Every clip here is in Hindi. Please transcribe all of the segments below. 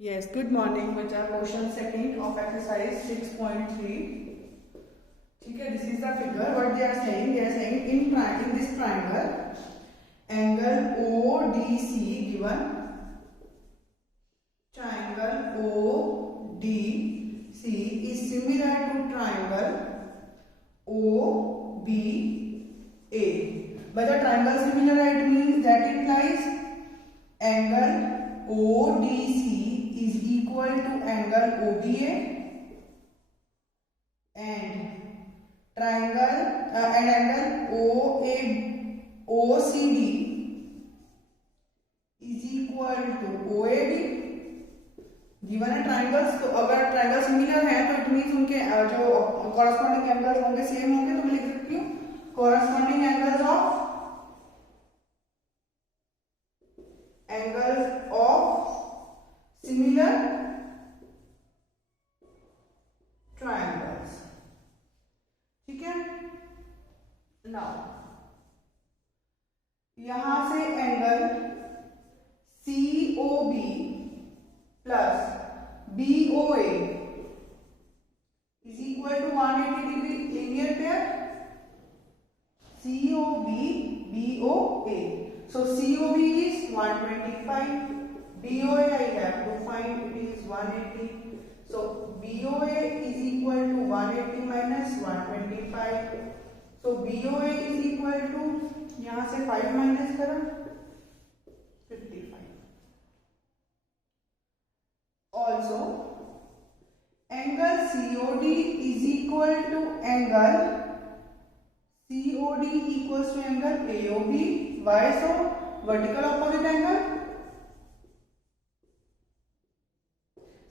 Yes, good morning बच्चा. Question second of exercise 6.3. ठीक है, this is the figure. What they are saying? They are saying in this triangle, angle ODC given. Triangle ODC is similar to triangle OBA. But the triangle similar, it means that implies angle ODC is equal to angle OBA and angle OCD is equal to OAB. Given है ट्राइंगल्स, तो अगर ट्राइंगल सिमिलर है तो इट मीन्स उनके जो कॉरस्पॉन्डिंग एंगल्स होंगे सेम होंगे. तो मैं लिख सकती हूँ corresponding angles of similar triangles. ठीक है. नाउ यहां से angle COB plus BOA is equal to 180 degree linear pair. COB BOA. So COB is 125. BOA I have to find, it is 180. So BOA is equal to 180 minus 125. So BOA is equal to, यहाँ से 5 माइनस करो 55. Also, angle COD is equal to angle COD equals to angle AOB. Why so? Vertical opposite angle.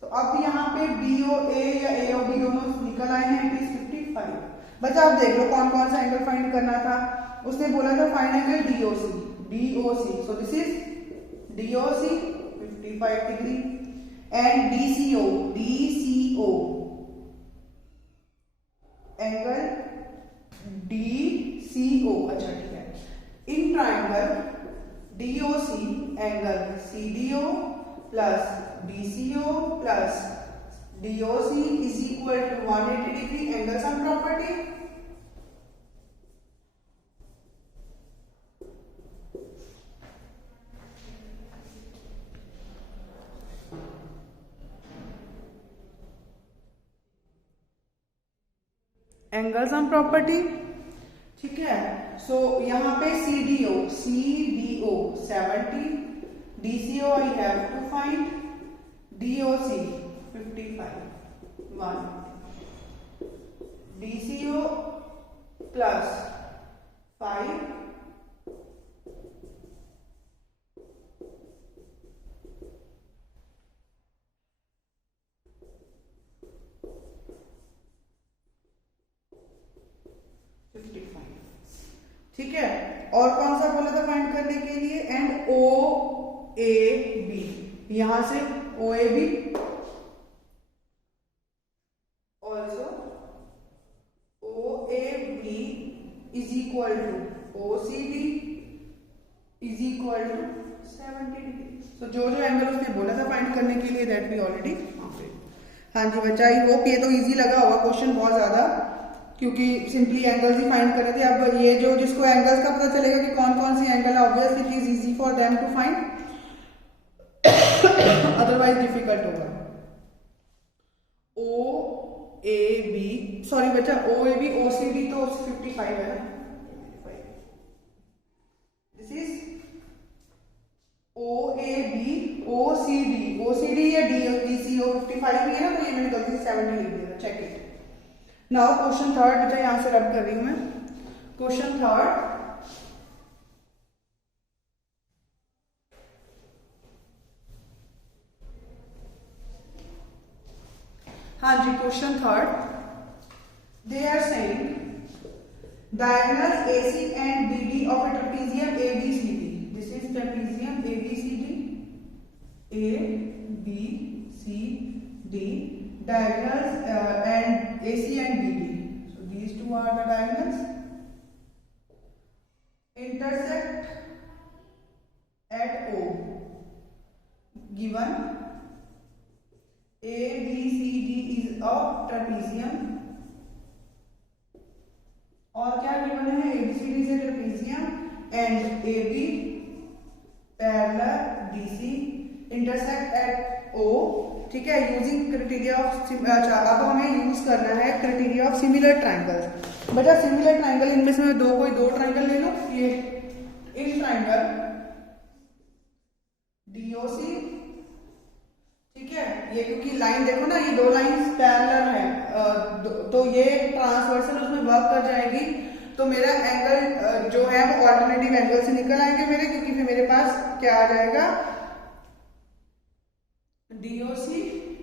तो अब यहाँ पे BOA या AOB दोनों निकल आए हैं. It is 55. बच्चा आप देख लो कौन कौन सा एंगल फाइंड करना था. उसने बोला था find angle DOC. So this is DOC 55 degree. And DCO angle DCO. अच्छा ठीक है. In triangle DOC angle CDO plus DCO plus DOC is equal to 180 degree. Angle sum property. Angle sum property. ठीक है. सो यहाँ पे CDO 70, DCO I have to find, DOC 55, 1, DCO plus 5 ठीक है. और कौन सा बोला था फाइंड करने के लिए? And OAB. यहां से OAB also OAB is equal to OCD is equal to 70 degree. तो जो एंगल उसने बोला था फाइंड करने के लिए दैट वी ऑलरेडी. हाँ जी बच्चा, आई होप ये तो इजी लगा होगा क्वेश्चन बहुत ज्यादा, क्योंकि सिंपली एंगल्स ही फाइंड कर रहे थे. अब ये जो जिसको एंगल्स का पता चलेगा कि कौन कौन सी एंगल है, obviously it is easy for them to find, otherwise difficult होगा. OAB सॉरी बच्चा, OAB OCD तो 55 है ना. दिस इज OAB OCD या DCO 55 ही है ना, तो ये मैंने गलती से 70 लिख दिया. Check it. Now question third. बेटा यहां से रब कर रही हूं मैं. Question third. हाँ जी, question third. They are saying diagonals AC and BD of a trapezium ABCD. This is trapezium ABCD. ABCD diagonals and AC and BD. So these two are the diagonals. Intersect at O. Given ABCD is a trapezium, और क्या गिवन है, ABCD is a trapezium and AB parallel DC intersect at O, ठीक है, यूजिंग क्राइटेरिया ऑफ, अच्छा अब हमें यूज करना है क्राइटेरिया ऑफ सिमिलर ट्राइंगल। बेटा सिमिलर ट्राइंगल इनमें से मैं कोई दो ट्राइंगल ले लो, ये इन ट्राइंगल DOC, ठीक है, ये क्योंकि लाइन देखो ना, ये दो लाइंस पैरेलल है, तो ये ट्रांसवर्सल उसमें वर्क कर जाएगी, तो मेरा एंगल जो है वो ऑल्टरनेटिव एंगल से निकल आएंगे मेरे, क्योंकि फिर मेरे पास क्या आ जाएगा, DOC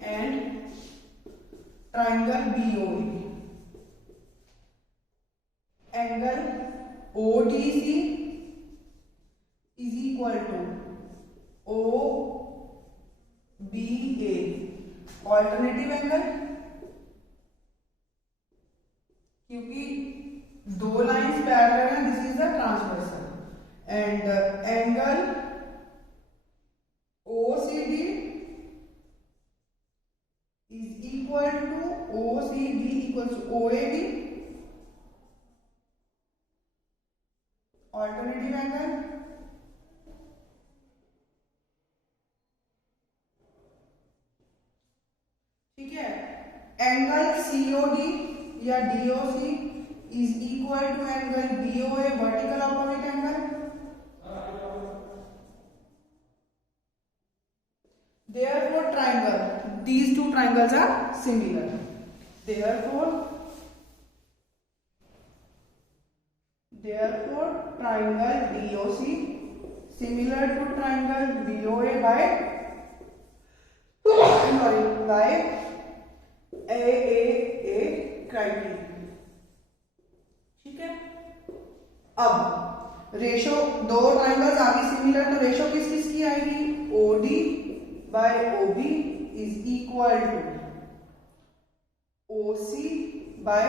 and triangle BOE, angle ODC is equal to OBA alternative angle, क्योंकि दो लाइंस पैरेलल हैं, this is the transversal, and angle OCD is equal to OCD equals to OAB alternative angle, ठीक है, एंगल COD या DOC is equal to angle BOA vertical opposite angle, therefore triangle, these two triangles are similar, therefore triangle DOC similar to triangle BOA by AAA criteria, ठीक है। अब रेशो दो ट्राइंगल्स आगे सिमिलर, तो रेशो किस किस की आएगी, OD by OB is equal to OC by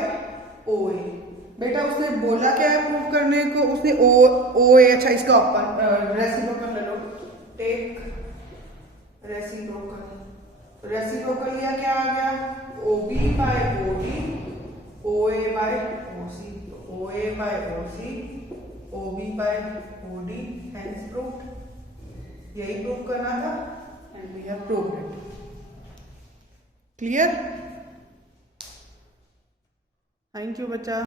OA। बेटा उसने बोला क्या है प्रूव करने को, उसने OA, अच्छा इसका ऊपर रेसिप्रोकल ले लो, टेक रेसिप्रोकल, रेसिप्रोकल लिया क्या आ गया, OB by OD OA by OC, OA by OC OB by OD, hence proved, यही प्रूव करना था and we have proved it, clear, thank you बच्चा।